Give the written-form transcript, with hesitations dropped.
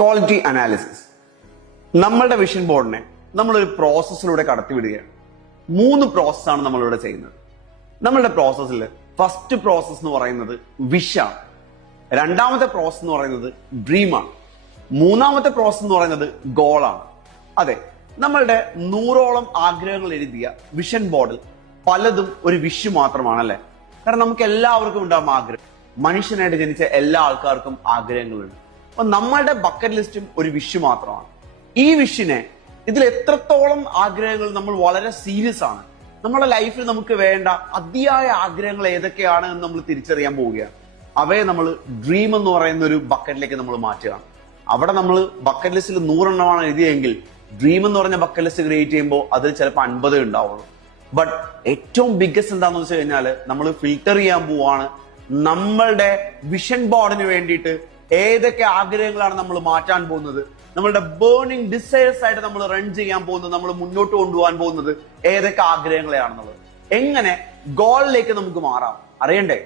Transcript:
Quality analysis. നമ്മളുടെ vision ബോർഡിനെ നമ്മളൊരു പ്രോസസ്സിലൂടെ കടത്തിവിടുകയാണ്. 3 പ്രോസസ്സാണ് നമ്മളിവിടെ ചെയ്യുന്നത്. നമ്മളുടെ പ്രോസസ്സിൽ ഫസ്റ്റ് പ്രോസസ് എന്ന് പറയുന്നത് വിഷാണ്, രണ്ടാമത്തെ പ്രോസസ് എന്ന് പറയുന്നത് ഡ്രീമാണ്, മൂന്നാമത്തെ പ്രോസസ് എന്ന് പറയുന്നത് ഗോളാണ്. അതെ, നമ്മളുടെ 100ഓളം ആഗ്രഹങ്ങൾ എഴുതിയ വിഷൻ ബോർഡിൽ പലതും ഒരു വിഷ് മാത്രമാണല്ലേ. കാരണം നമുക്ക് എല്ലാവർക്കും ഉണ്ടാകും ആഗ്രഹം. മനുഷ്യനായിട്ട് ജനിച്ച എല്ലാ ആൾക്കാർക്കും ആഗ്രഹങ്ങളുണ്ട്. അപ്പൊ നമ്മളുടെ ബക്കറ്റ് ലിസ്റ്റും ഒരു വിഷ് മാത്രമാണ്. ഈ വിഷിനെ ഇതിൽ എത്രത്തോളം ആഗ്രഹങ്ങൾ നമ്മൾ വളരെ സീരിയസ് ആണ്, നമ്മുടെ ലൈഫിൽ നമുക്ക് വേണ്ട അതിയായ ആഗ്രഹങ്ങൾ ഏതൊക്കെയാണ് എന്ന് നമ്മൾ തിരിച്ചറിയാൻ പോവുകയാണ്. അവയെ നമ്മൾ ഡ്രീം എന്ന് പറയുന്ന ഒരു ബക്കറ്റിലേക്ക് നമ്മൾ മാറ്റുകയാണ്. അവിടെ നമ്മൾ ബക്കറ്റ് ലിസ്റ്റിൽ 100 എണ്ണമാണ് എഴുതിയെങ്കിൽ ഡ്രീം എന്ന് പറഞ്ഞ ബക്കറ്റ് ലിസ്റ്റ് ക്രിയേറ്റ് ചെയ്യുമ്പോൾ അതിൽ ചിലപ്പോൾ 50 ഉണ്ടാവുള്ളൂ. ബട്ട് ഏറ്റവും ബിഗ്ഗസ്റ്റ് എന്താണെന്ന് വെച്ച് കഴിഞ്ഞാൽ നമ്മൾ ഫിൽട്ടർ ചെയ്യാൻ പോവാണ് നമ്മളുടെ വിഷൻ ബോർഡിന് വേണ്ടിയിട്ട് ഏതൊക്കെ ആഗ്രഹങ്ങളാണ് നമ്മൾ മാറ്റാൻ പോകുന്നത്, നമ്മളുടെ ബേണിംഗ് ഡിസയേഴ്സ് ആയിട്ട് നമ്മൾ റൺ ചെയ്യാൻ പോകുന്നത്, നമ്മൾ മുന്നോട്ട് കൊണ്ടുപോകാൻ പോകുന്നത് ഏതൊക്കെ ആഗ്രഹങ്ങളെയാണെന്നുള്ളത്. എങ്ങനെ ഗോളിലേക്ക് നമുക്ക് മാറാം അറിയണ്ടേ?